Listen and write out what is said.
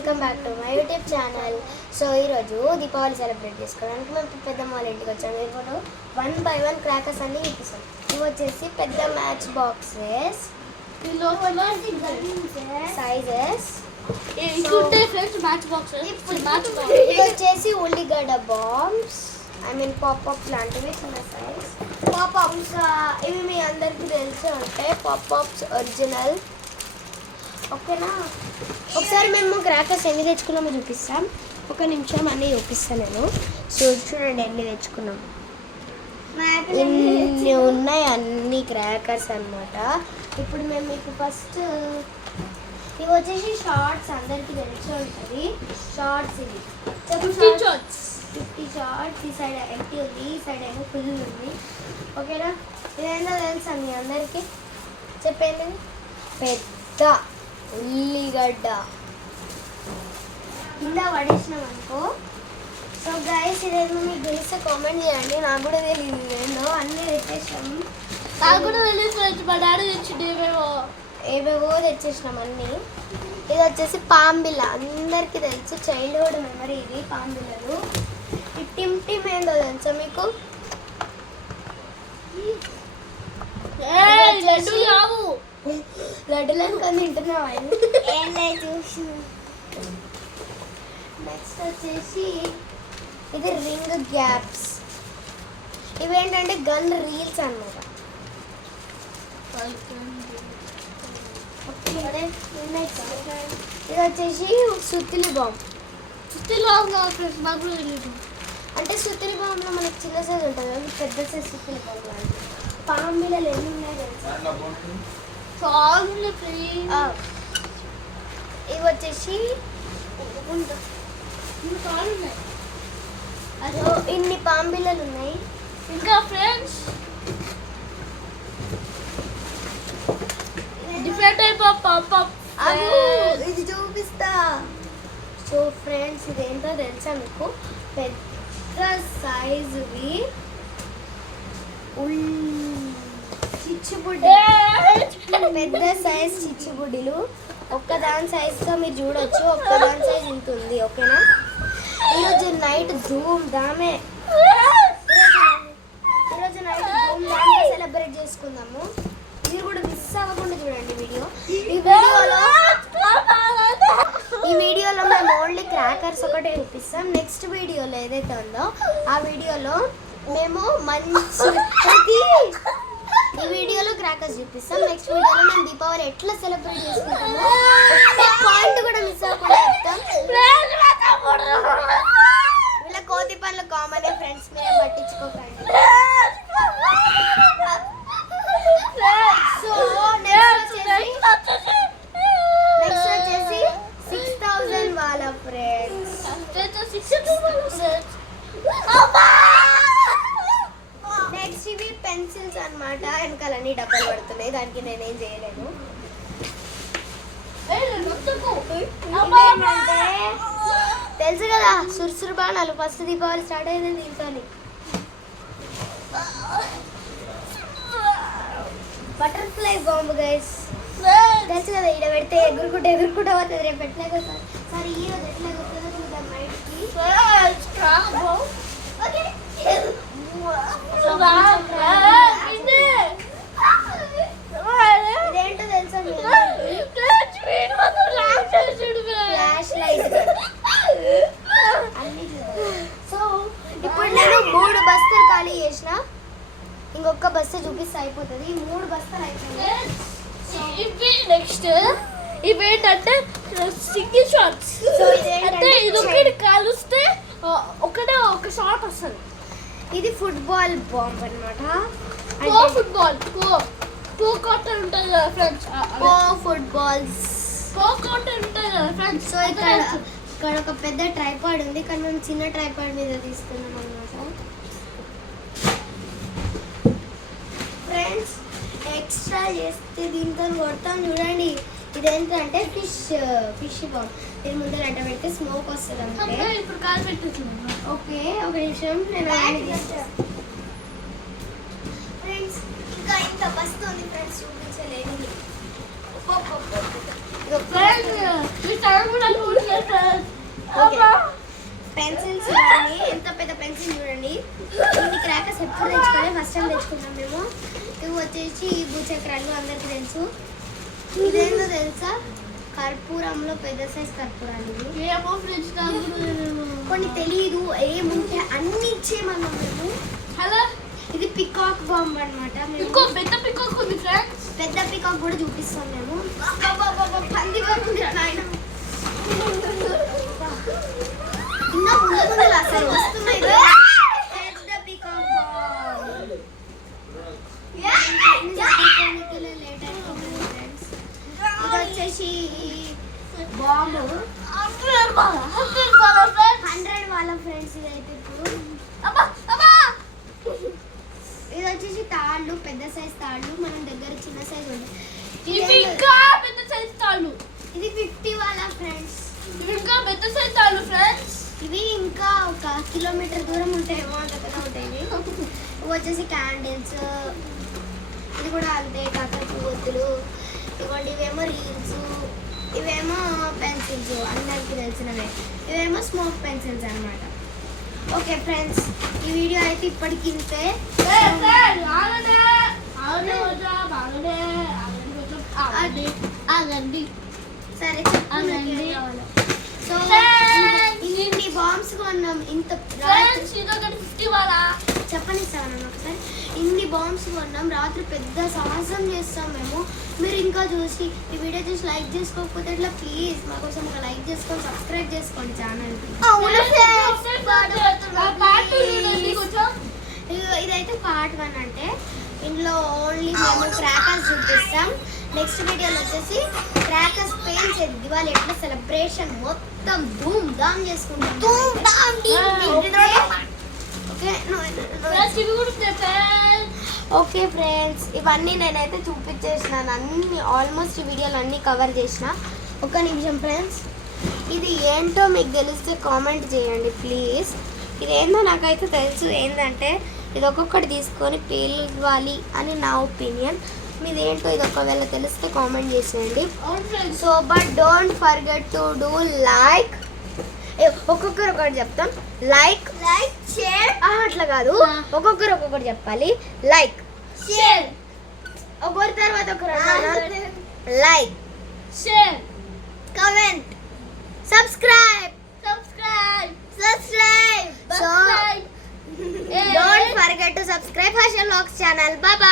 Welcome back to my YouTube channel. So ఈరోజు Deepavali celebrate చేసుకోవడానికి మేము పెద్దమ్మ వాళ్ళ ఇంటికి వచ్చాము. ఇప్పుడు 1 by 1 క్రాకర్స్ అన్ని చూపిస్తాం. ఇవి వచ్చేసి పెద్ద మ్యాచ్ బాక్సెస్, సైజెస్. ఇది వచ్చేసి ఉల్లిగడ్డ బాంబ్స్, పాపప్ లాంటివి చిన్న సైజ్ పాపప్స్. ఇవి మీ అందరికీ తెలిసి ఉంటాయి, పాపప్స్ ఒరిజినల్. ఓకేనా, ఒకసారి మేము క్రాకర్స్ ఎన్ని తెచ్చుకున్నామో చూపిస్తాం. ఒక నిమిషం అన్నీ చూపిస్తాను నేను. చూడండి ఎన్ని తెచ్చుకున్నాం. ఇన్ని ఉన్నాయి అన్ని క్రాకర్స్ అన్నమాట. ఇప్పుడు మేము మీకు ఫస్ట్ ఇవి వచ్చేసి షార్ట్స్, అందరికీ తెలిసి ఉంటుంది షార్ట్స్. ఇవి 50 షార్ట్స్. ఈ సైడ్ ఎంటీ ఉంది, ఈ సైడ్ ఏమో ఫుల్ ఉంది. ఓకేనా, ఇదేంటో తెలుసా మీ అందరికీ? చెప్పండి. పెద్ద ఉల్లిగడ్డ కింద పడేసినాం అనుకో. సో గైస్, ఇదేమో మీకు తెలిస్తే కామెంట్ చేయండి. నాకు కూడా తెలియదు ఏందో. అన్నీ తెచ్చేసినాం. నాకు కూడా తెలియదు, మా డాడీ తెచ్చింది ఏవేవో తెచ్చేసినాం అన్నీ. ఇది వచ్చేసి పాంబిల్ల, అందరికీ తెలుసు, చైల్డ్హుడ్ మెమరీ ఇది. పాంబిల్లలు ఈ టిమ్ టిమ్ ఏందో తెలుసా మీకు? లడ్డులను కొన్ని తింటున్నావా? నెక్స్ట్ వచ్చేసి ఇది రింగ్ గ్యాప్స్. ఇవేంటంటే గన్ రీల్స్ అన్నమాట. ఇది వచ్చేసి సుత్తిలి బాంబ్. అంటే సుత్తిలి బాంబ్లో మనకి చిన్న సైజ్ ఉంటుంది కదా, పెద్ద సైజ్ సుత్తిలి బాంబ్ లాంటి. పాంబిల్లలు ఎన్ని ఉన్నాయి తెలుసా? ఇవి వచ్చేసి ఇన్ని పాంబిల్లలు ఉన్నాయి. ఇంకా friends different type of popup ఇది చూపిస్తా. సో ఫ్రెండ్స్, ఇదేంటో తెలుసా మీకు? పెద్ద సైజువి చిచ్చుబుడ్డి, పెద్ద సైజ్ చిచ్చుబుడ్డిలు. ఒక్కదాని సైజ్తో మీరు చూడొచ్చు, ఒక్కదాని సైజ్ ఇంత ఉంది. ఓకేనా, ఈరోజు నైట్ ధూమ్ ధామే సెలబ్రేట్ చేసుకుందాము. మీరు కూడా మిస్ అవ్వకుండా చూడండి వీడియో. ఈ వీడియోలో మేము ఓన్లీ క్రాకర్స్ ఒకటే చూపిస్తాం. నెక్స్ట్ వీడియోలో ఏదైతే ఉందో ఆ వీడియోలో మేము ఈ వీడియోలో క్రాకర్స్ చూపిస్తాం. నెక్స్ట్ వీడియోలో మేము దీపావళి ఎట్లా సెలబ్రేట్ చేసుకుంటామో పాయింట్ కూడా మిస్ అవ్వకుండా చెప్తాం. వీళ్ళ కోతి పనులు కామన్ ఫ్రెండ్స్, మేము పట్టించుకోకండి. సో నెక్స్ట్ వచ్చేసి 6000 వాళ్ళ ఫ్రెండ్స్. నెక్స్ట్ ఇవి పెన్సిల్స్ అన్నమాట. వెనకాలన్నీ డబ్బాలు పడుతున్నాయి, దానికి నేనేం చేయలేను. తెలుసు కదా, సుర్సురు బాణాలు. ఫస్ట్ దీపావళి స్టార్ట్ అయింది దీంతో. బటర్ఫ్లై బాంబ్ గైస్, తెలుసు కదా, ఇక్కడ పెడితే ఎగురుకుంటూ పోతుంది. రేపు ఎట్లాగో సరే ఈ రోజు ఎట్లా ఎగురుతుందో చూద్దాం నైట్కి. ఇదేంటో తెలుసా? Flash light. సో ఇప్పుడు నేను 3 బస్తాలు ఖాళీ చేసిన, ఇంకొక బస్తా చూపిస్తే అయిపోతుంది. 3 బస్తాలు అయిపోయింది. నెక్స్ట్ ఇవేంటంటే సింగిల్ షాట్స్. అంటే ఇది ఒకటి కాలుస్తే ఒకటే ఒక షాట్ వస్తుంది. ఇది ఫుట్బాల్ బాంబ్ అనమాట. ఫుట్బాల్ కౌంటర్ ఉంటుంది కదా ఫ్రెండ్స్. ఫుట్బాల్స్ కౌంటర్ ఉంటుంది కదా ఫ్రెండ్స్. సో ఇక్కడ ఒక పెద్ద ట్రైపాడ్ ఉంది, కానీ మేము చిన్న ట్రైపాడ్ మీద తీస్తున్నాం అనమాట. ఫ్రెండ్స్, ఎక్స్ట్రా చేస్తే దీంతో కొడతాం చూడండి. ఇదేంటంటే ఫిష్ బాంబ్. దీని ముందు అడ్డ పెడితే స్మోక్ వస్తుంది అంటే. ఇప్పుడు కాలు పెట్టేస్తున్నాను. ఓకే, ఒక నిమిషం నేను ఫ్రెండ్స్. ఇంకా ఇంత బస్తు ఉంది ఫ్రెండ్స్, చూపించలేదు. ఫ్రెండ్స్ ఫస్ట్ టైం తెచ్చుకున్నాం మేము. ఇవి వచ్చేసి భూచక్రాలు అందరికి తెలుసు. ఇదేందో తెలుసా, కర్పూరంలో పెద్ద సైజ్ కర్పూరాలు ఇవి. ఏమో ఫ్రెండ్స్ కొన్ని తెలియదు, ఏముంటే అన్ని ఇచ్చేయమన్నాం మేము. హలో ఇది పికాక్ బాంబ్ అనమాట. ఇంకో పెద్ద పికాక్ ఉంది ఫ్రెండ్స్. పెద్ద పికాక్ కూడా చూపిస్తాం మేము. పంది పడుతుంది నాయన. ఇంకా ముందు అసలు వస్తున్నాయి. పెద్ద పికాక్ బాంబ్ లేట్ అయిపోయింది ఫ్రెండ్స్. ఇది వచ్చేసి బాంబు 100 వాళ్ళ ఫ్రెండ్స్. ఇదైతే ఇప్పుడు ఇది వచ్చేసి తాళ్ళు, పెద్ద సైజ్ తాళ్ళు. మనం దగ్గర చిన్న సైజ్ ఉంటాయి. ఇవి ఇంకా పెద్ద సైజ్ తాళ్ళు. ఇది 50 వాళ్ళ ఫ్రెండ్స్. ఇవి ఇంకా పెద్ద సైజ్ తాళ్ళు ఫ్రెండ్స్. ఇవి ఇంకా 1 కిలోమీటర్ దూరం ఉంటాయేమో, అంత పెద్ద ఉంటాయి. ఇవి వచ్చేసి క్యాండిల్స్. ఇది కూడా అంతే, కాకర ఒత్తులు. ఇవ్వండి, ఇవేమో రీల్స్, ఇవేమో పెన్సిల్స్, అందరికీ తెలిసినవే. ఇవేమో స్మోక్ పెన్సిల్స్ అన్నమాట. ఓకే ఫ్రెండ్స్, ఈ వీడియో అయితే ఇప్పటికి ఇంతే. ఆగండి. సరే సో ఇన్ని బాంబ్స్ కొన్నాం. ఇంత ఫ్రెండ్స్ ఇదొకటి 50 వాళ్ళ. చెప్పనిస్తాను ఒకసారి. ఇన్ని బాంబ్స్ కొన్నాం, రాత్రి పెద్ద సాహసం చేస్తాం మేము. మీరు ఇంకా చూసి ఈ వీడియో చూసి లైక్ చేసుకోకపోతే ఇట్లా ప్లీజ్ మా కోసం ఒక లైక్ చేసుకొని సబ్స్క్రైబ్ చేసుకోండి ఛానల్కి. ఇదైతే పార్ట్ 1 అంటే ఇందులో ఓన్లీ మేము క్రాకర్స్ చూపిస్తాం. నెక్స్ట్ వీడియోలో వచ్చేసి క్రాకర్స్ పేల్చేది, దివాళీ ఎట్లా సెలబ్రేషన్ మొత్తం ధూమ్ ధామ్ చేసుకుంటాం. ఓకే ఫ్రెండ్స్, ఇవన్నీ నేనైతే చూపించేసినాను. అన్ని ఆల్మోస్ట్ ఈ వీడియోలు అన్నీ కవర్ చేసిన. ఒక నిమిషం ఫ్రెండ్స్, ఇది ఏంటో మీకు తెలిస్తే కామెంట్ చేయండి ప్లీజ్. ఇదేందో నాకైతే తెలుసు, ఏంటంటే ఇది ఒక్కొక్కటి తీసుకొని పేలవాలి అని నా ఒపీనియన్. మీదేంటో ఇది ఒకవేళ తెలిస్తే కామెంట్ చేసేయండి. So but don't forget to do like. ఒక్కొక్కరు ఒకటి చెప్తాం. లైక్ షేర్ అట్లా కాదు, ఒక్కొక్కరు చెప్పాలి. లైక్ షేర్, ఒకరి తర్వాత ఒకరు. Like share, comment, subscribe. So don't forget to subscribe Harsha Vlogs channel. Bye bye.